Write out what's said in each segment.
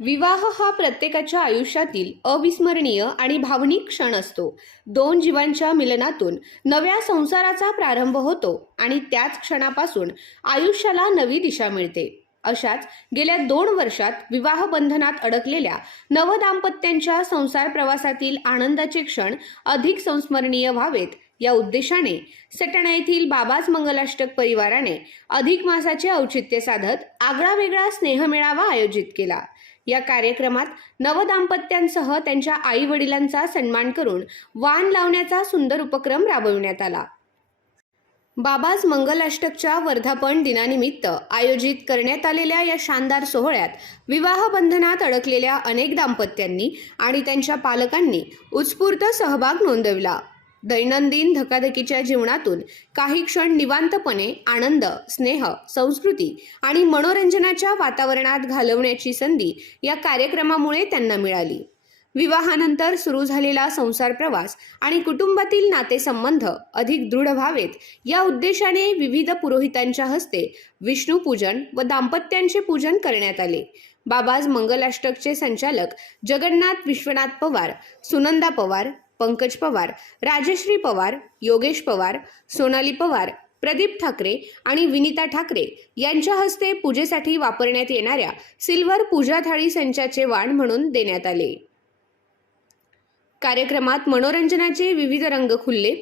विवाह हा प्रत्येकाच्या आयुष्यातील अविस्मरणीय आणि भावनिक क्षण असतो. दोन जीवांच्या मिलनातून नव्या संसाराचा प्रारंभ होतो आणि त्याच क्षणापासून आयुष्याला नवी दिशा मिळते. अशाच गेल्या 2 वर्षात विवाह बंधनात अडकलेल्या नवदाम्पत्यांच्या संसार प्रवासातील आनंदाचे क्षण अधिक संस्मरणीय व्हावेत या उद्देशाने सटाणा येथील बाबाज मंगलाष्टक परिवाराने अधिक मासाचे औचित्य साधत आगळावेगळा स्नेहमेळावा आयोजित केला. या कार्यक्रमात नवदाम्पत्यांसह त्यांच्या आई वडिलांचा सन्मान करून वाण लावण्याचा सुंदर उपक्रम राबविण्यात आला. बाबाज मंगलाष्टकच्या वर्धापन दिनानिमित्त आयोजित करण्यात आलेल्या या शानदार सोहळ्यात विवाह बंधनात अडकलेल्या अनेक दाम्पत्यांनी आणि त्यांच्या पालकांनी उत्स्फूर्त सहभाग नोंदवला. दैनंदिन धकाधकीच्या जीवनातून काही क्षण निवांतपणे आनंद, स्नेह, संस्कृती आणि मनोरंजनाच्या वातावरणात घालवण्याची संधी या कार्यक्रमामुळे त्यांना मिळाली. विवाहानंतर सुरू झालेला संसार प्रवास आणि कुटुंबातील नातेसंबंध अधिक दृढ व्हावेत या उद्देशाने विविध पुरोहितांच्या हस्ते विष्णू पूजन व दाम्पत्यांचे पूजन करण्यात आले. बाबाज मंगलाष्टकचे संचालक जगन्नाथ विश्वनाथ पवार, सुनंदा पवार, पंकज पवार, राजश्री पवार, योगेश पवार, सोनाली पवार, प्रदीप ठाकरे आणि विनीता ठाकरे यांच्या हस्ते पूजेसाठी वापरण्यात येणाऱ्या सिल्वर पूजा थाळी संचाचे वाण म्हणून देण्यात आले. कार्यक्रमात मनोरंजनाचे विविध रंग खुलले.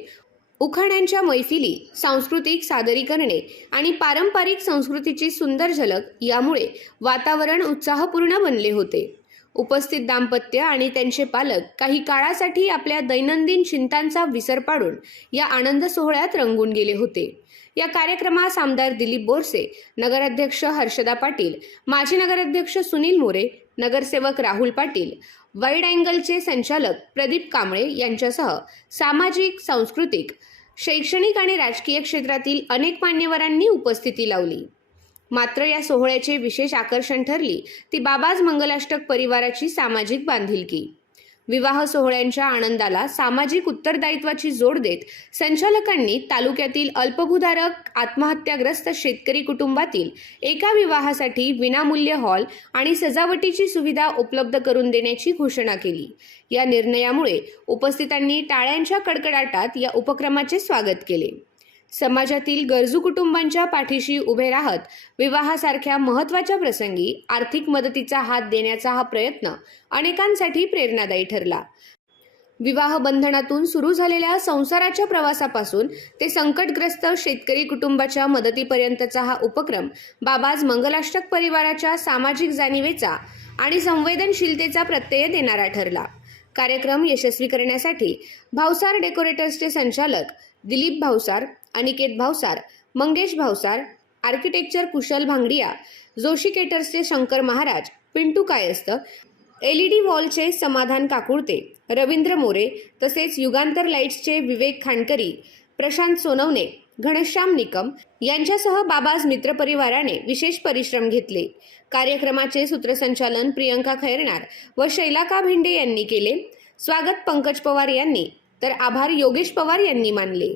उखाण्यांच्या मैफिली, सांस्कृतिक सादरीकरणे आणि पारंपरिक संस्कृतीची सुंदर झलक यामुळे वातावरण उत्साहपूर्ण बनले होते. उपस्थित दाम्पत्य आणि त्यांचे पालक काही काळासाठी आपल्या दैनंदिन चिंतांचा विसर पाडून या आनंद सोहळ्यात रंगून गेले होते. या कार्यक्रमास आमदार दिलीप बोरसे, नगराध्यक्ष हर्षदा पाटील, माजी नगराध्यक्ष सुनील मोरे, नगरसेवक राहुल पाटील, वाईड अँगलचे संचालक प्रदीप कांबळे यांच्यासह सामाजिक, सांस्कृतिक, शैक्षणिक आणि राजकीय क्षेत्रातील अनेक मान्यवरांनी उपस्थिती लावली. मात्र या सोहळ्याचे विशेष आकर्षण ठरली ती बाबाज मंगलाष्टक परिवाराची सामाजिक बांधिलकी. विवाह सोहळ्यांच्या आनंदाला सामाजिक उत्तरदायित्वाची जोड देत संचालकांनी तालुक्यातील अल्पभूधारक आत्महत्याग्रस्त शेतकरी कुटुंबातील एका विवाहासाठी विनामूल्य हॉल आणि सजावटीची सुविधा उपलब्ध करून देण्याची घोषणा केली. या निर्णयामुळे उपस्थितांनी टाळ्यांच्या कडकडाटात या उपक्रमाचे स्वागत केले. समाजातील गरजू कुटुंबांच्या पाठीशी उभे राहत विवाहासारख्या महत्त्वाच्या प्रसंगी आर्थिक मदतीचा हात देण्याचा हा प्रयत्न अनेकांसाठी प्रेरणादायी ठरला. विवाह बंधनातून सुरू झालेल्या संसाराच्या प्रवासापासून ते संकटग्रस्त शेतकरी कुटुंबाच्या मदतीपर्यंतचा हा उपक्रम बाबाज मंगलाष्टक परिवाराच्या सामाजिक जाणीवेचा आणि संवेदनशीलतेचा प्रत्यय देणारा ठरला. कार्यक्रम यशस्वी करण्यासाठी भावसार डेकोरेटर्सचे संचालक दिलीप भावसार, अनिकेत भावसार, मंगेश भावसार, आर्किटेक्चर कुशल भांगडिया, जोशी केटर्सचे शंकर महाराज, पिंटू कायस्थ, LED वॉलचे समाधान काकुळते, रवींद्र मोरे तसेच युगांतर लाईट्सचे विवेक खांडकरी, प्रशांत सोनवणे, घनश्याम निकम यांच्यासह बाबाज मित्र परिवाराने विशेष परिश्रम घेतले. कार्यक्रमाचे सूत्रसंचालन प्रियंका खैरनार व शैलाका भिंडे यांनी केले. स्वागत पंकज पवार यांनी तर आभार योगेश पवार यांनी मानले.